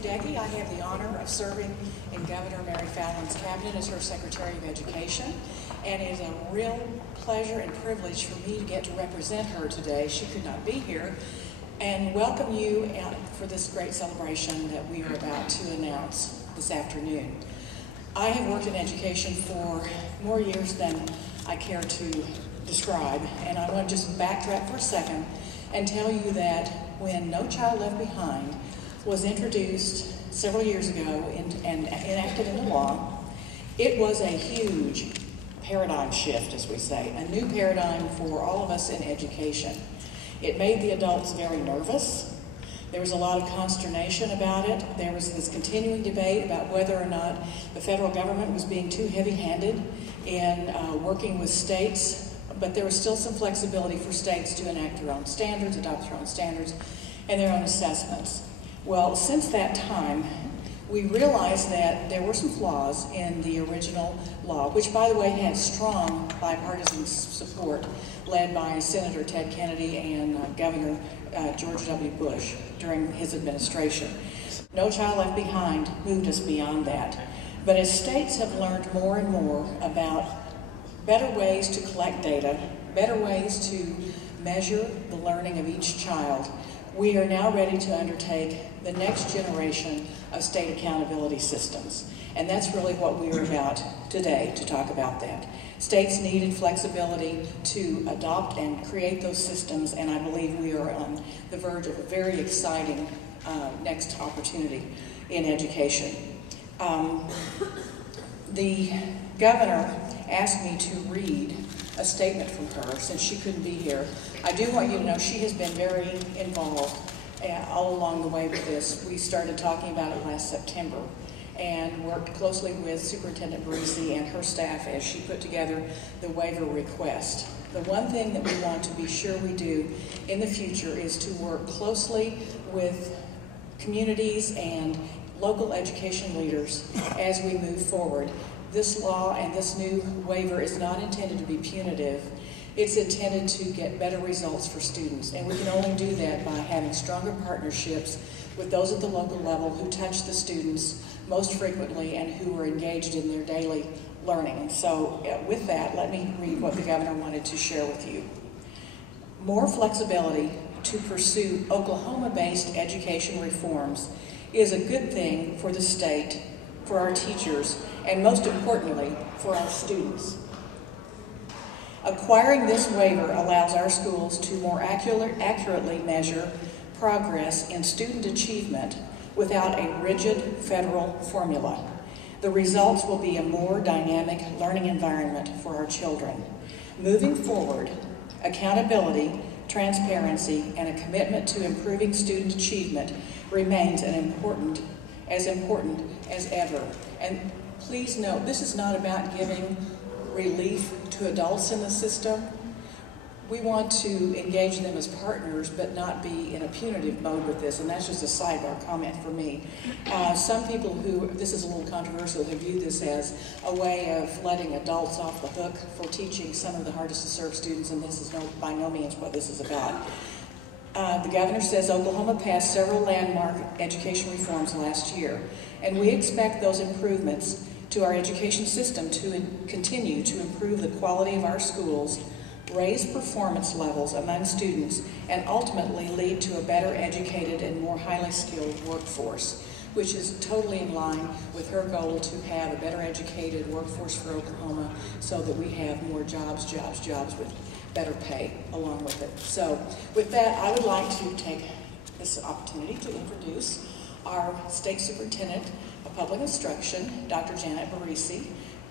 Hideki. I have the honor of serving in Governor Mary Fallon's cabinet as her Secretary of Education, and it is a real pleasure and privilege for me to get to represent her today. She could not be here, and welcome you for this great celebration that we are about to announce this afternoon. I have worked in education for more years than I care to describe, and I want to just backtrack for a second and tell you that when No Child Left Behind was introduced several years ago and enacted into law, it was a huge paradigm shift, as we say, a new paradigm for all of us in education. It made the adults very nervous. There was a lot of consternation about it. There was this continuing debate about whether or not the federal government was being too heavy-handed in working with states, but there was still some flexibility for states to enact their own standards, adopt their own standards, and their own assessments. Well, since that time, we realized that there were some flaws in the original law, which, by the way, had strong bipartisan support led by Senator Ted Kennedy and Governor George W. Bush during his administration. No Child Left Behind moved us beyond that. But as states have learned more and more about better ways to collect data, better ways to measure the learning of each child, we are now ready to undertake the next generation of state accountability systems. And that's really what we are about today, to talk about that. States needed flexibility to adopt and create those systems, and I believe we are on the verge of a very exciting next opportunity in education. The governor asked me to read a statement from her since she couldn't be here. I do want you to know she has been very involved all along the way with this. We started talking about it last September and worked closely with Superintendent Barresi and her staff as she put together the waiver request. The one thing that we want to be sure we do in the future is to work closely with communities and local education leaders as we move forward. This law and this new waiver is not intended to be punitive. It's intended to get better results for students, and we can only do that by having stronger partnerships with those at the local level who touch the students most frequently and who are engaged in their daily learning. And so with that, let me read what the governor wanted to share with you. More flexibility to pursue Oklahoma-based education reforms is a good thing for the state, for our teachers, and most importantly, for our students. Acquiring this waiver allows our schools to more accurately measure progress in student achievement without a rigid federal formula. The results will be a more dynamic learning environment for our children. Moving forward, accountability, transparency, and a commitment to improving student achievement remains as important as ever. And please note, this is not about giving relief to adults in the system. We want to engage them as partners, but not be in a punitive mode with this, and that's just a sidebar comment for me. Some people who, this is a little controversial, have viewed this as a way of letting adults off the hook for teaching some of the hardest to serve students, and this is by no means what this is about. The governor says Oklahoma passed several landmark education reforms last year, and we expect those improvements to our education system to continue to improve the quality of our schools, raise performance levels among students, and ultimately lead to a better educated and more highly skilled workforce, which is totally in line with her goal to have a better educated workforce for Oklahoma so that we have more jobs with better pay along with it. So with that, I would like to take this opportunity to introduce our State Superintendent of Public Instruction, Dr. Janet Barresi,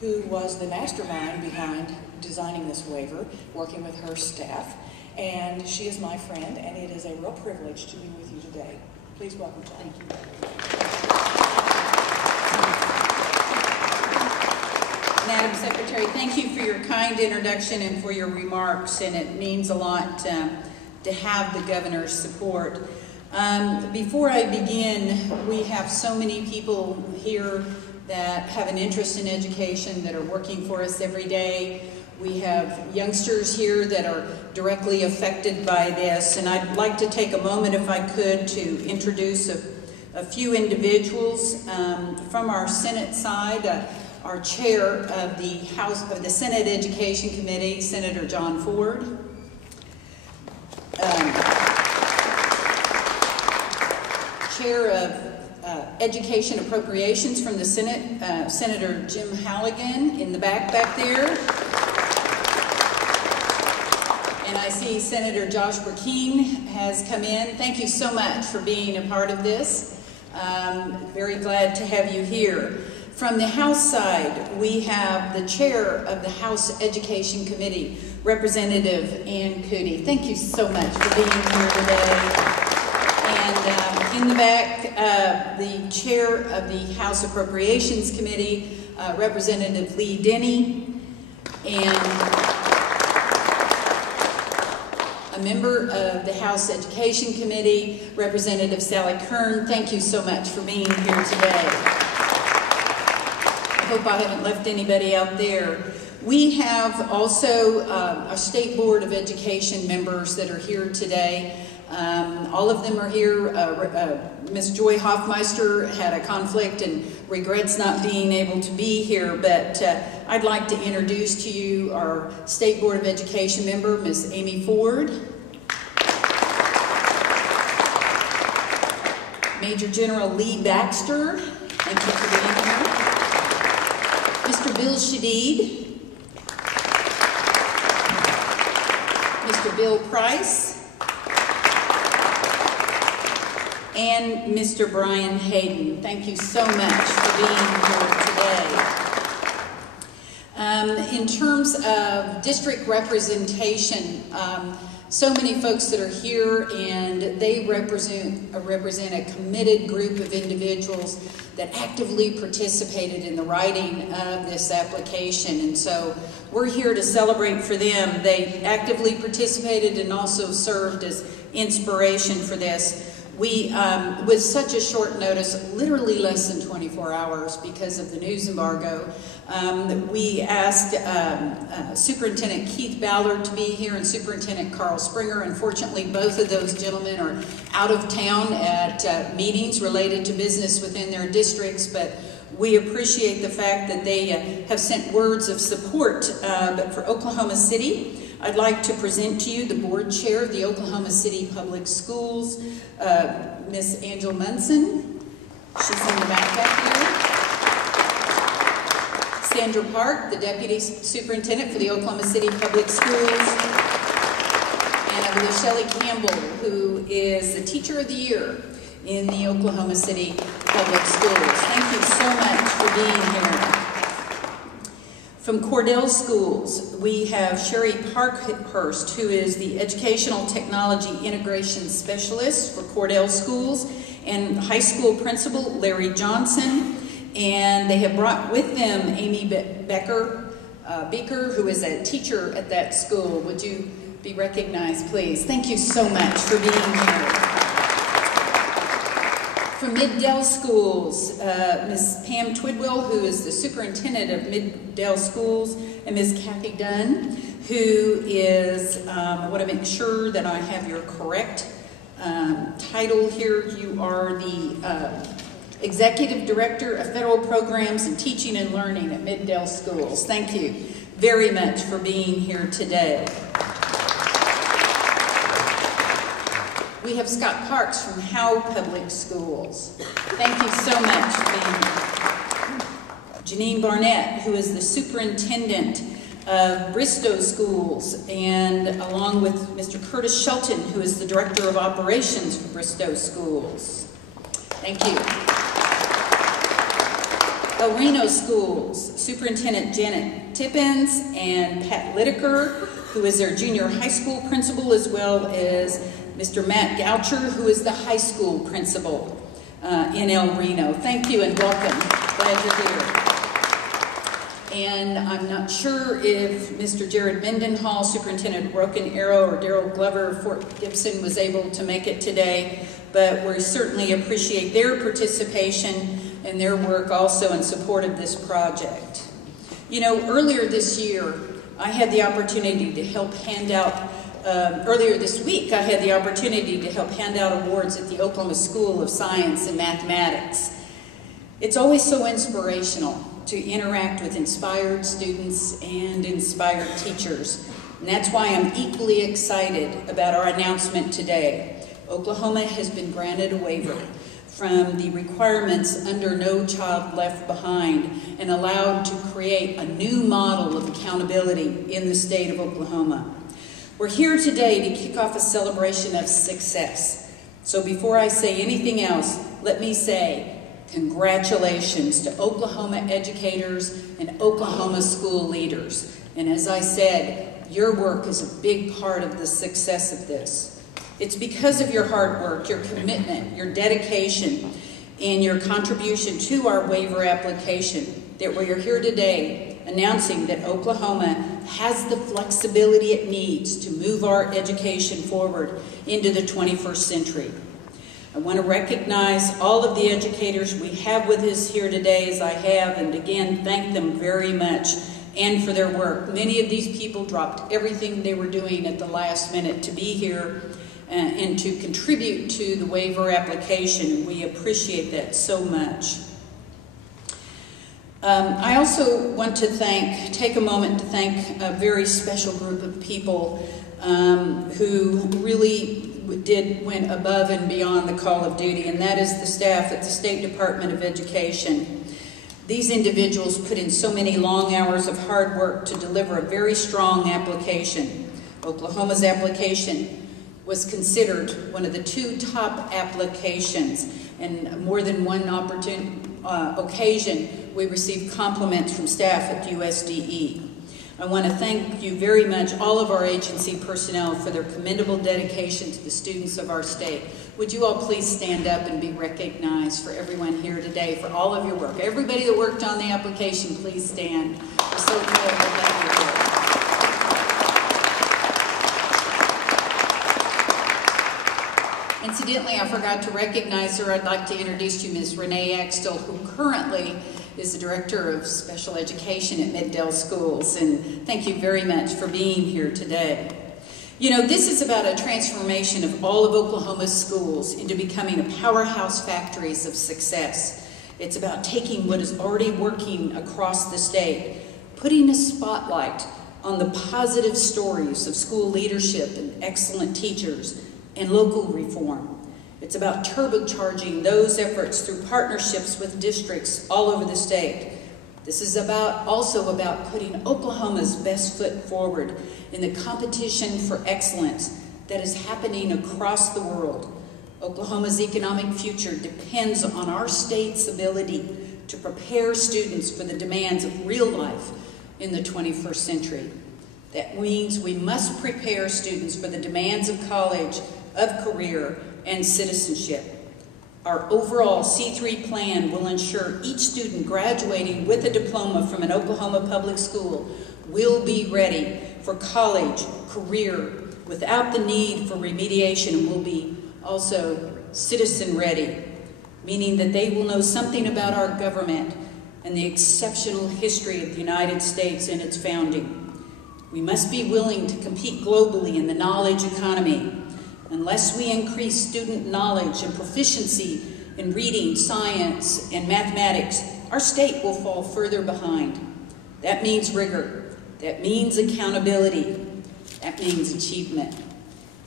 who was the mastermind behind designing this waiver, working with her staff. And she is my friend, and it is a real privilege to be with you today. Please welcome Janet. Thank you. Madam Secretary, thank you for your kind introduction and for your remarks, and it means a lot to have the governor's support. Before I begin, we have so many people here that have an interest in education, that are working for us every day. We have youngsters here that are directly affected by this, and I'd like to take a moment, if I could, to introduce a a few individuals from our Senate side. Our chair of the Senate Education Committee, Senator John Ford. Chair of Education Appropriations from the Senate, Senator Jim Halligan in the back there. And I see Senator Josh Burkeen has come in. Thank you so much for being a part of this. Very glad to have you here. From the House side, we have the chair of the House Education Committee, Representative Ann Cootie. Thank you so much for being here today. And in the back, the chair of the House Appropriations Committee, Representative Lee Denny, and a member of the House Education Committee, Representative Sally Kern. Thank you so much for being here today. I hope I haven't left anybody out there. We have also our State Board of Education members that are here today. All of them are here. Ms. Joy Hoffmeister had a conflict and regrets not being able to be here, but I'd like to introduce to you our State Board of Education member, Ms. Amy Ford. Major General Lee Baxter, thank you for being here. Mr. Bill Shadid, Mr. Bill Price, and Mr. Brian Hayden. Thank you so much for being here today. In terms of district representation, so many folks that are here, and they represent a committed group of individuals that actively participated in the writing of this application. And so we're here to celebrate for them. They actively participated and also served as inspiration for this. We, with such a short notice, literally less than 24 hours because of the news embargo, we asked Superintendent Keith Ballard to be here and Superintendent Carl Springer. Unfortunately, both of those gentlemen are out of town at meetings related to business within their districts, but we appreciate the fact that they have sent words of support. But for Oklahoma City, I'd like to present to you the board chair of the Oklahoma City Public Schools, Miss Angela Munson. She's in the back here. Sandra Park, the Deputy Superintendent for the Oklahoma City Public Schools. And I believe Shelley Campbell, who is the Teacher of the Year in the Oklahoma City Public Schools. Thank you so much for being here. From Cordell Schools, we have Sherry Parkhurst, who is the Educational Technology Integration Specialist for Cordell Schools, and high school principal Larry Johnson. And they have brought with them Amy Becker, who is a teacher at that school. Would you be recognized, please? Thank you so much for being here. From Mid-Dell Schools, Ms. Pam Twidwell, who is the superintendent of Mid-Dell Schools, and Ms. Kathy Dunn, who is, I want to make sure that I have your correct title here. You are the Executive Director of Federal Programs and Teaching and Learning at Mid-Dell Schools. Thank you very much for being here today. We have Scott Parks from Howe Public Schools. Thank you so much for being here. Janine Barnett, who is the superintendent of Bristow Schools, and along with Mr. Curtis Shelton, who is the director of operations for Bristow Schools. Thank you. El Reno Schools, Superintendent Janet Tippins and Pat Lideker, who is their junior high school principal, as well as Mr. Matt Goucher, who is the high school principal in El Reno. Thank you and welcome. Glad you're here. And I'm not sure if Mr. Jared Mendenhall, Superintendent Broken Arrow, or Daryl Glover, Fort Gibson, was able to make it today, but we certainly appreciate their participation and their work also in support of this project. You know, earlier this year, I had the opportunity to help hand out earlier this week, I had the opportunity to help hand out awards at the Oklahoma School of Science and Mathematics. It's always so inspirational to interact with inspired students and inspired teachers. And that's why I'm equally excited about our announcement today. Oklahoma has been granted a waiver from the requirements under No Child Left Behind and allowed to create a new model of accountability in the state of Oklahoma. We're here today to kick off a celebration of success. So before I say anything else, let me say congratulations to Oklahoma educators and Oklahoma school leaders. And as I said, your work is a big part of the success of this. It's because of your hard work, your commitment, your dedication, and your contribution to our waiver application that we are here today announcing that Oklahoma has the flexibility it needs to move our education forward into the 21st century. I want to recognize all of the educators we have with us here today, as I have, and again, thank them very much and for their work. Many of these people dropped everything they were doing at the last minute to be here and to contribute to the waiver application. We appreciate that so much. I also want to take a moment to thank a very special group of people who really went above and beyond the call of duty, and that is the staff at the State Department of Education. These individuals put in so many long hours of hard work to deliver a very strong application. Oklahoma's application was considered one of the 2 top applications, and more than one occasion we received compliments from staff at USDE. I want to thank you very much, all of our agency personnel, for their commendable dedication to the students of our state. Would you all please stand up and be recognized for everyone here today for all of your work? Everybody that worked on the application, please stand. We're so thrilled to have you here. Incidentally, I forgot to recognize her. I'd like to introduce you Ms. Renee Axtell, who currently is the Director of Special Education at Middale Schools. And thank you very much for being here today. You know, this is about a transformation of all of Oklahoma's schools into becoming a powerhouse factories of success. It's about taking what is already working across the state, putting a spotlight on the positive stories of school leadership and excellent teachers, and local reform. It's about turbocharging those efforts through partnerships with districts all over the state. This is also about putting Oklahoma's best foot forward in the competition for excellence that is happening across the world. Oklahoma's economic future depends on our state's ability to prepare students for the demands of real life in the 21st century. That means we must prepare students for the demands of college, of career, and citizenship. Our overall C3 plan will ensure each student graduating with a diploma from an Oklahoma public school will be ready for college, career, without the need for remediation, and will be also citizen ready, meaning that they will know something about our government and the exceptional history of the United States and its founding. We must be willing to compete globally in the knowledge economy. Unless we increase student knowledge and proficiency in reading, science, and mathematics, our state will fall further behind. That means rigor. That means accountability. That means achievement.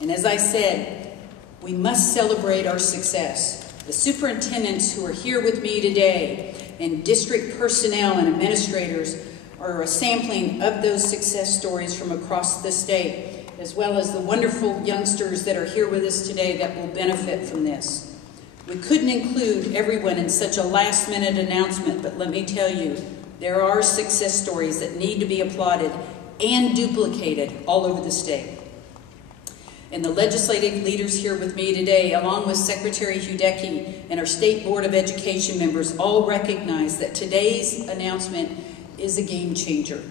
And as I said, we must celebrate our success. The superintendents who are here with me today and district personnel and administrators are a sampling of those success stories from across the state, as well as the wonderful youngsters that are here with us today that will benefit from this. We couldn't include everyone in such a last-minute announcement, but let me tell you, there are success stories that need to be applauded and duplicated all over the state. And the legislative leaders here with me today, along with Secretary Hudecki and our State Board of Education members, all recognize that today's announcement is a game changer.